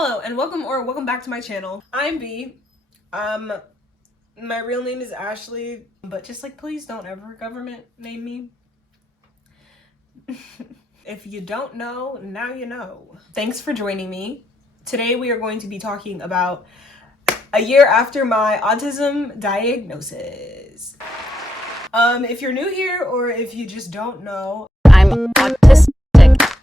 Hello and welcome back to my channel. I'm B. My real name is Ashley, but just like please don't ever government name me. If you don't know, now you know. Thanks for joining me. Today we are going to be talking about a year after my autism diagnosis. If you're new here or if you just don't know, I'm autistic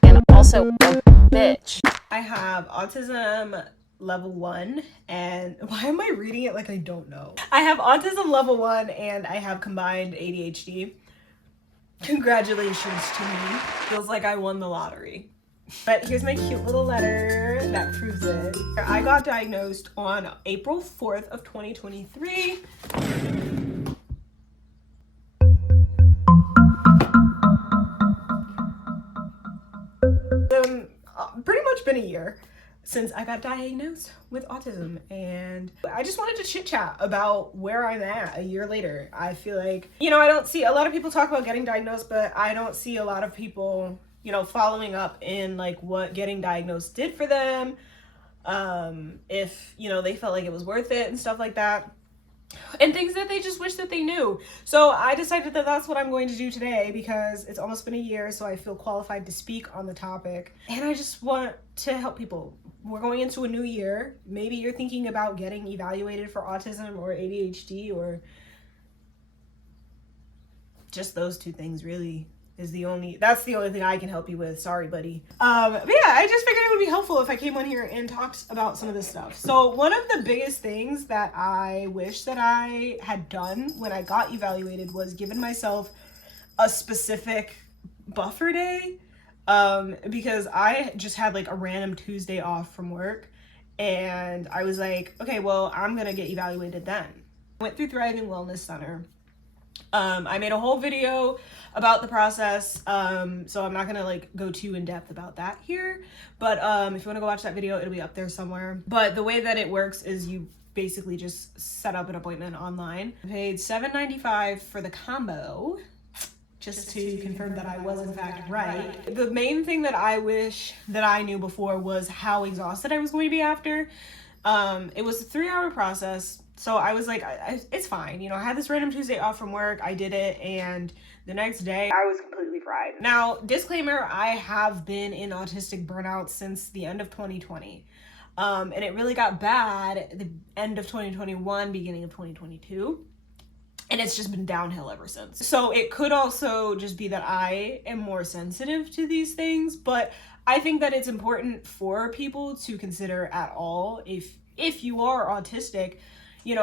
and also a bitch. I have autism level 1, and why am I reading it like I don't know? I have autism level 1 and I have combined ADHD. Congratulations to me. Feels like I won the lottery. But here's my cute little letter that proves it. I got diagnosed on April 4th of 2023. Pretty much been a year since I got diagnosed with autism, and I just wanted to chit chat about where I'm at a year later. I feel like, I don't see a lot of people talk about getting diagnosed, but I don't see a lot of people, following up in like what getting diagnosed did for them. If, they felt like it was worth it and stuff like that. And things that they just wish that they knew. So I decided that that's what I'm going to do today because it's almost been a year, so I feel qualified to speak on the topic. And I just want to help people. We're going into a new year. Maybe you're thinking about getting evaluated for autism or ADHD, or just those two things really. That's the only thing I can help you with. Sorry, buddy. But yeah, I just figured it would be helpful if I came on here and talked about some of this stuff. So one of the biggest things that I wish that I had done when I got evaluated was given myself a specific buffer day, because I just had like a random Tuesday off from work, and I was like, okay, well, I'm gonna get evaluated then. I went through Thriving Wellness Center. I made a whole video about the process, so I'm not gonna like go too in depth about that here, but if you want to go watch that video, it'll be up there somewhere. But the way that it works is you basically just set up an appointment online. I paid $7.95 for the combo, just to confirm that I was in fact right. The main thing that I wish that I knew before was how exhausted I was going to be after. It was a 3-hour process. So I was like, it's fine. I had this random Tuesday off from work. I did it, and the next day I was completely fried. Now, disclaimer, I have been in autistic burnout since the end of 2020. And it really got bad at the end of 2021, beginning of 2022. And it's just been downhill ever since. So it could also just be that I am more sensitive to these things, but I think that it's important for people to consider at all if you are autistic, and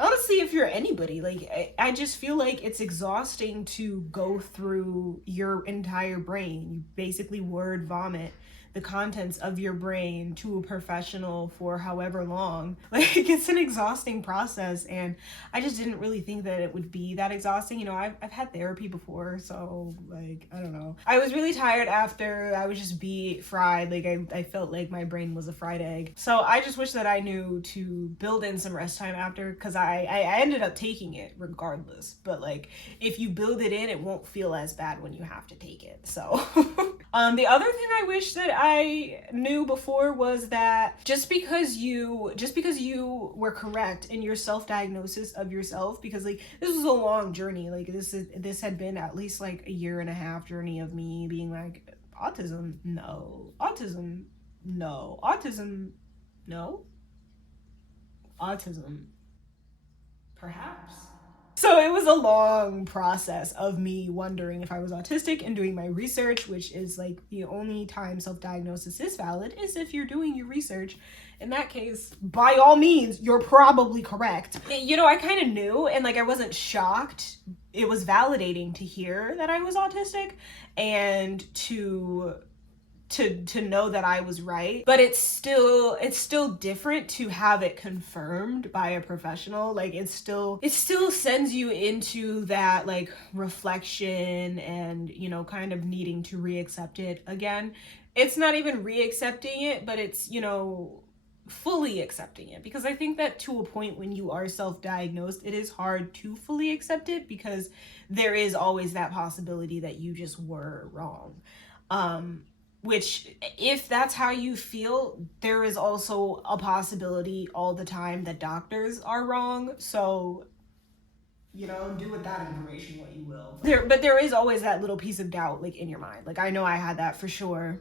honestly, if you're anybody, like, I just feel like it's exhausting to go through your entire brain. You basically word vomit the contents of your brain to a professional for however long. Like, it's an exhausting process, and I just didn't really think that it would be that exhausting. I've had therapy before, so like, I don't know. I was really tired after. I was just beat, fried. Like, I felt like my brain was a fried egg. So I just wish that I knew to build in some rest time after, because I ended up taking it regardless. But like, if you build it in, it won't feel as bad when you have to take it. So the other thing I wish that I knew before was that just because you were correct in your self-diagnosis of yourself, because like, this was a long journey. Like, this had been at least like a 1.5 year journey of me being like, autism, no. Autism, no. Autism, no. Autism, perhaps. So it was a long process of me wondering if I was autistic and doing my research, which is like the only time self-diagnosis is valid is if you're doing your research. In that case, by all means, you're probably correct. I kind of knew, and like, I wasn't shocked. It was validating to hear that I was autistic and to know that I was right, but it's still different to have it confirmed by a professional. Like, it still sends you into that like reflection and kind of needing to reaccept it again. It's not even reaccepting it, but it's fully accepting it, because I think that to a point when you are self-diagnosed, it is hard to fully accept it because there is always that possibility that you just were wrong. which, if that's how you feel, there is also a possibility all the time that doctors are wrong. So, you know, do with that information what you will. But there is always that little piece of doubt, like, in your mind. Like, I know I had that for sure.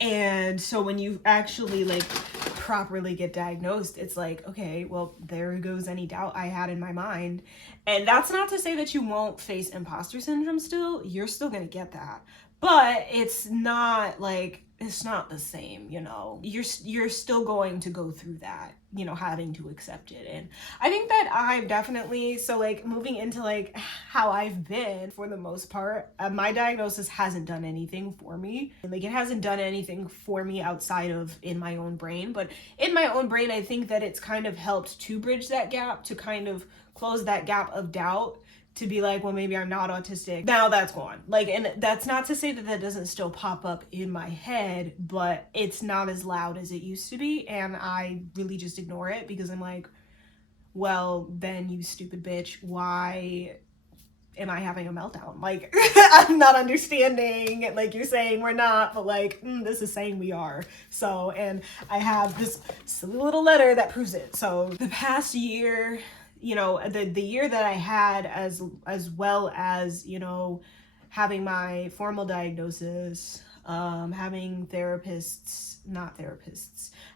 And so when you actually, like, properly get diagnosed, it's like, okay, well, there goes any doubt I had in my mind. And that's not to say that you won't face imposter syndrome still. You're still gonna get that. But it's not like, it's not the same, you know. You're still going to go through that, you know, having to accept it. And I think that I've definitely, so like moving into like how I've been for the most part, my diagnosis hasn't done anything for me. Like, it hasn't done anything for me outside of in my own brain, but in my own brain, I think that it's kind of helped to bridge that gap, to kind of close that gap of doubt, to be like, well, maybe I'm not autistic. Now that's gone. Like, and that's not to say that that doesn't still pop up in my head, but it's not as loud as it used to be. And I really just ignore it because I'm like, well, then you stupid bitch, why am I having a meltdown? Like, I'm not understanding. Like, you're saying we're not, but like, this is saying we are. So, and I have this silly little letter that proves it. So the past year, you know, the year that I had, as well as, you know, having my formal diagnosis, having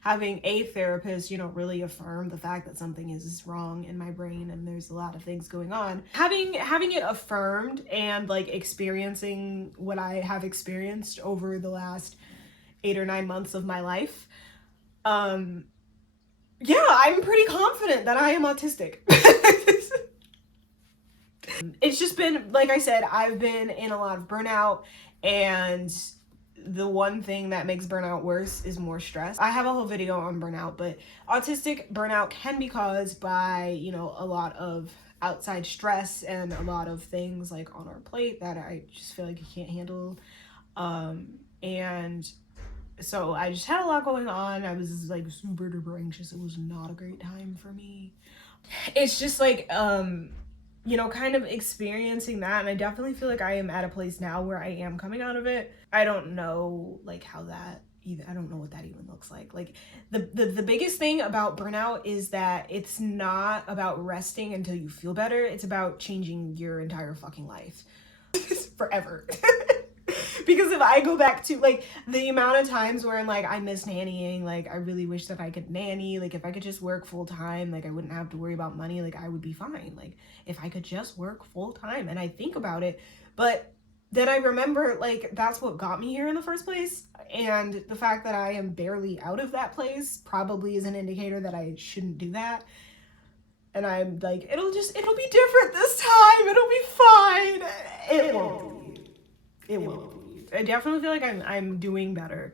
having a therapist, you know, really affirm the fact that something is wrong in my brain and there's a lot of things going on. Having it affirmed and like experiencing what I have experienced over the last 8 or 9 months of my life, yeah, I'm pretty confident that I am autistic. It's just been, like I said, I've been in a lot of burnout, and the one thing that makes burnout worse is more stress. I have a whole video on burnout, but autistic burnout can be caused by, you know, a lot of outside stress and a lot of things like on our plate that I just feel like you can't handle. And so I just had a lot going on. I was like super duper anxious. It was not a great time for me. It's just like, you know, kind of experiencing that. And I definitely feel like I am at a place now where I am coming out of it. I don't know like how that either. I don't know what that even looks like. Like the biggest thing about burnout is that it's not about resting until you feel better. It's about changing your entire fucking life forever. Because if I go back to like the amount of times where I'm like, I miss nannying, like I really wish that I could nanny, like if I could just work full time, like I wouldn't have to worry about money, like I would be fine. Like if I could just work full time. And I think about it, but then I remember like that's what got me here in the first place. And the fact that I am barely out of that place probably is an indicator that I shouldn't do that. And I'm like, it'll be different this time. It'll be fine. It won't be. It won't be. I definitely feel like I'm doing better.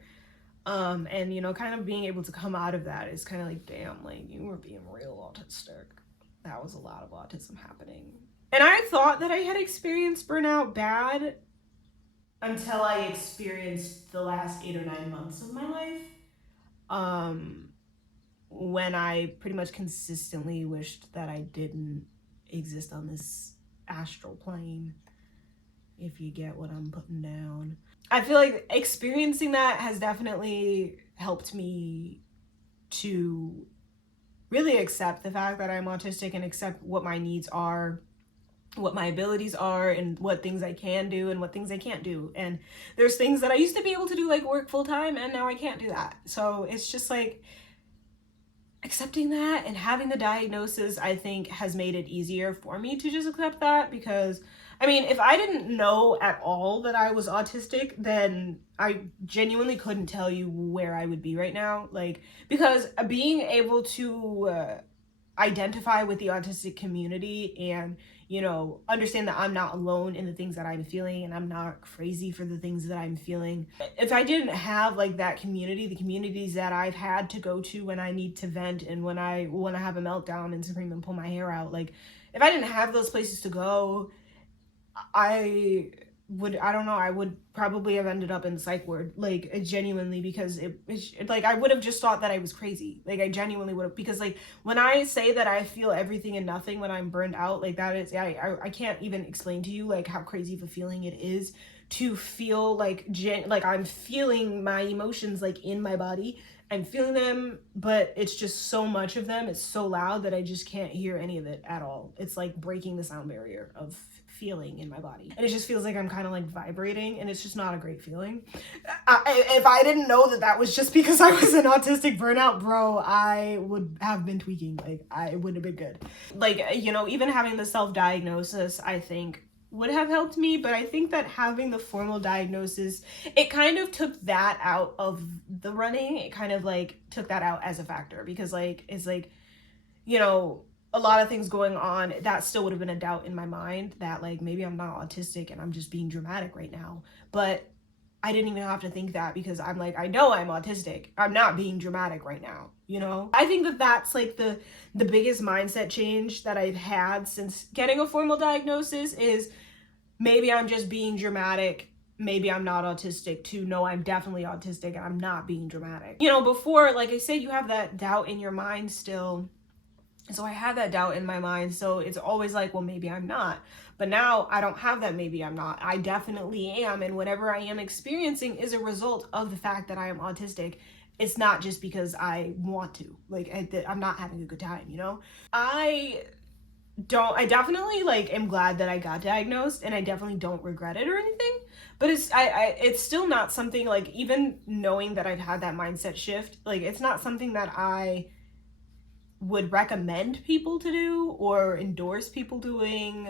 And you know, kind of being able to come out of that is kind of like, damn, like you were being real autistic. That was a lot of autism happening. And I thought that I had experienced burnout bad until I experienced the last 8 or 9 months of my life. When I pretty much consistently wished that I didn't exist on this astral plane, if you get what I'm putting down. I feel like experiencing that has definitely helped me to really accept the fact that I'm autistic and accept what my needs are, what my abilities are, and what things I can do and what things I can't do. And there's things that I used to be able to do, like work full time, and now I can't do that. So it's just like accepting that, and having the diagnosis, I think, has made it easier for me to just accept that. Because I mean, if I didn't know at all that I was autistic, then I genuinely couldn't tell you where I would be right now. Like, because being able to identify with the autistic community and, you know, understand that I'm not alone in the things that I'm feeling and I'm not crazy for the things that I'm feeling. If I didn't have like that community, the communities that I've had to go to when I need to vent and when I want to have a meltdown and scream and pull my hair out, like if I didn't have those places to go, I would probably have ended up in the psych ward, like genuinely, because it like I would have just thought that I was crazy. Like I genuinely would have, because like when I say that I feel everything and nothing when I'm burned out, like that is, I can't even explain to you like how crazy of a feeling it is to feel like I'm feeling my emotions like in my body. I'm feeling them, but it's just so much of them. It's so loud that I just can't hear any of it at all. It's like breaking the sound barrier of feeling in my body. And it just feels like I'm kind of like vibrating, and it's just not a great feeling. If I didn't know that that was just because I was an autistic burnout, bro, I would have been tweaking. Like, I would have been good. Like, you know, even having the self-diagnosis, I think would have helped me, but I think that having the formal diagnosis, it kind of took that out of the running. It kind of like took that out as a factor, because like it's like, you know, a lot of things going on, that still would have been a doubt in my mind that like maybe I'm not autistic and I'm just being dramatic right now. But I didn't even have to think that, because I'm like, I know I'm autistic. I'm not being dramatic right now, you know? I think that that's like the biggest mindset change that I've had since getting a formal diagnosis is maybe I'm just being dramatic. Maybe I'm not autistic, to no, I'm definitely autistic and I'm not being dramatic. You know, before, like I said, you have that doubt in your mind still. So I had that doubt in my mind. So it's always like, well, maybe I'm not. But now I don't have that maybe I'm not. I definitely am. And whatever I am experiencing is a result of the fact that I am autistic. It's not just because I want to. Like, I'm not having a good time, you know? I definitely like am glad that I got diagnosed, and I definitely don't regret it or anything. But it's still not something, like, even knowing that I've had that mindset shift, like, it's not something that I would recommend people to do or endorse people doing,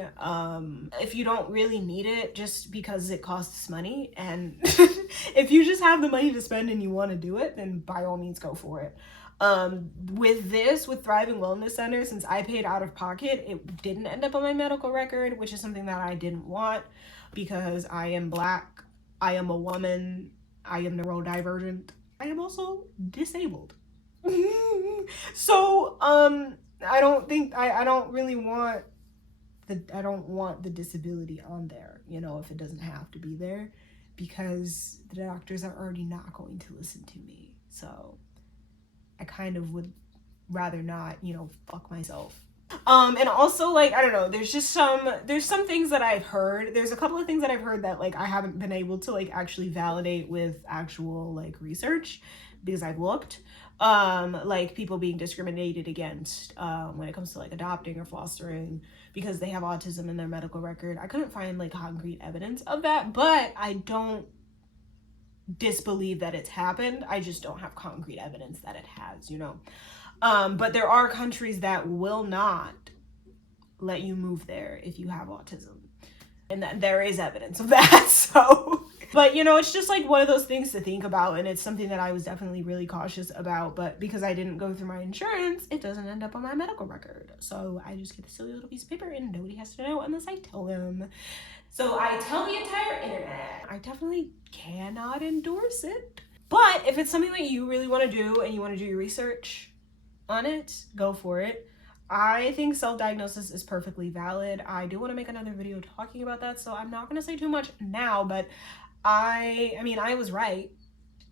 if you don't really need it, just because it costs money. And if you just have the money to spend and you want to do it, then by all means go for it. With Thriving Wellness Center, since I paid out of pocket, it didn't end up on my medical record, which is something that I didn't want, because I am Black, I am a woman, I am neurodivergent, I am also disabled. So I don't really want the disability on there, you know, if it doesn't have to be there, because the doctors are already not going to listen to me. So I kind of would rather not, you know, fuck myself. And also, like, I don't know, there's some things that I've heard. There's a couple of things that I've heard that like I haven't been able to like actually validate with actual like research, because I've looked. Like people being discriminated against when it comes to like adopting or fostering because they have autism in their medical record. I couldn't find like concrete evidence of that, but I don't disbelieve that it's happened. I just don't have concrete evidence that it has, you know. But there are countries that will not let you move there if you have autism, and that there is evidence of that. So, but you know, it's just like one of those things to think about, and it's something that I was definitely really cautious about. But because I didn't go through my insurance, it doesn't end up on my medical record. So I just get a silly little piece of paper, and nobody has to know unless I tell them. So I tell the entire internet. I definitely cannot endorse it. But if it's something that you really want to do and you want to do your research on it, go for it. I think self-diagnosis is perfectly valid. I do want to make another video talking about that, so I'm not going to say too much now, but I mean, I was right.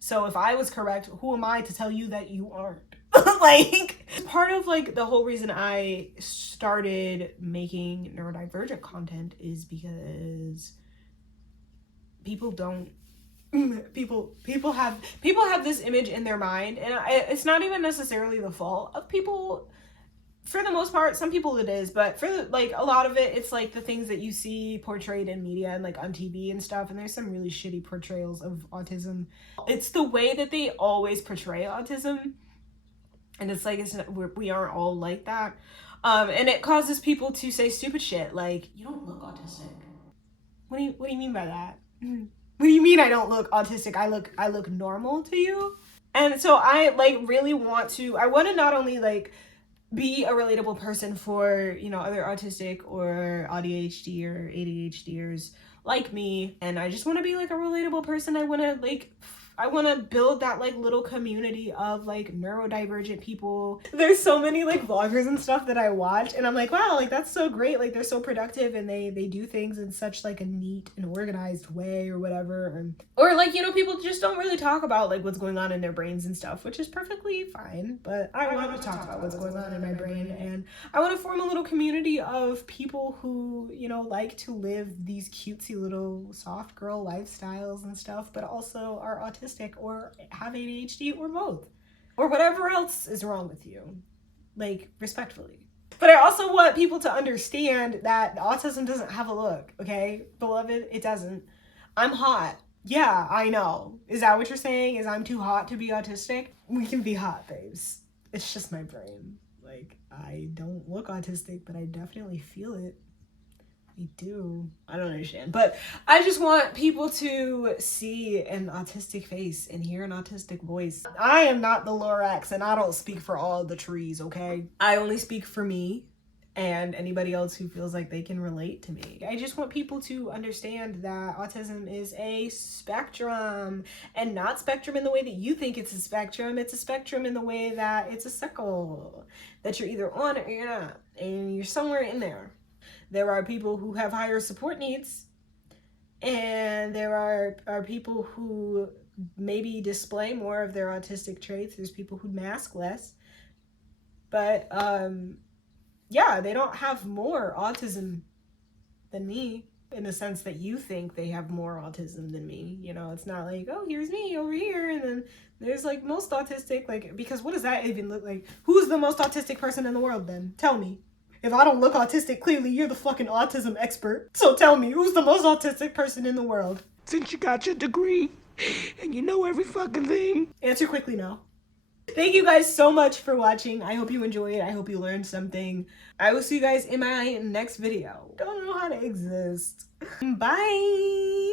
So if I was correct, who am I to tell you that you aren't? Like, part of like the whole reason I started making neurodivergent content is because people have this image in their mind, and it's not even necessarily the fault of people. For the most part, some people it is, but for like a lot of it, it's like the things that you see portrayed in media and like on TV and stuff, and there's some really shitty portrayals of autism. It's the way that they always portray autism, and it's like we aren't all like that, and it causes people to say stupid shit like, you don't look autistic. What do you mean by that? What do you mean I don't look autistic? I look normal to you? And so I like really want to not only like be a relatable person for, you know, other autistic or ADHD or ADHDers like me, and I just want to be like a relatable person. I want to like I want to build that like little community of like neurodivergent people. There's so many like vloggers and stuff that I watch, and I'm like, wow, like that's so great. Like they're so productive, and they do things in such like a neat and organized way or whatever. Or like, you know, people just don't really talk about like what's going on in their brains and stuff, which is perfectly fine. But I want to talk about what's going on in my brain, and I want to form a little community of people who, you know, like to live these cutesy little soft girl lifestyles and stuff, but also are autistic or have ADHD or both, or whatever else is wrong with you, like respectfully. But I also want people to understand that autism doesn't have a look, okay? Beloved, it doesn't. I'm hot. Yeah, I know. Is that what you're saying? Is I'm too hot to be autistic? We can be hot, babes. It's just my brain. Like, I don't look autistic, but I definitely feel it. I do. I don't understand. But I just want people to see an autistic face and hear an autistic voice. I am not the Lorax, and I don't speak for all the trees, okay? I only speak for me and anybody else who feels like they can relate to me. I just want people to understand that autism is a spectrum, and not spectrum in the way that you think it's a spectrum. It's a spectrum in the way that it's a circle, that you're either on or you're not, and you're somewhere in there. There are people who have higher support needs, and there are people who maybe display more of their autistic traits. There's people who mask less, but yeah, they don't have more autism than me, in the sense that you think they have more autism than me. You know, it's not like, oh, here's me over here, and then there's like most autistic, like, because what does that even look like? Who's the most autistic person in the world then? Tell me. If I don't look autistic, clearly you're the fucking autism expert. So tell me, who's the most autistic person in the world? Since you got your degree and you know every fucking thing. Answer quickly, no. Thank you guys so much for watching. I hope you enjoyed. I hope you learned something. I will see you guys in my next video. Don't know how to exist. Bye.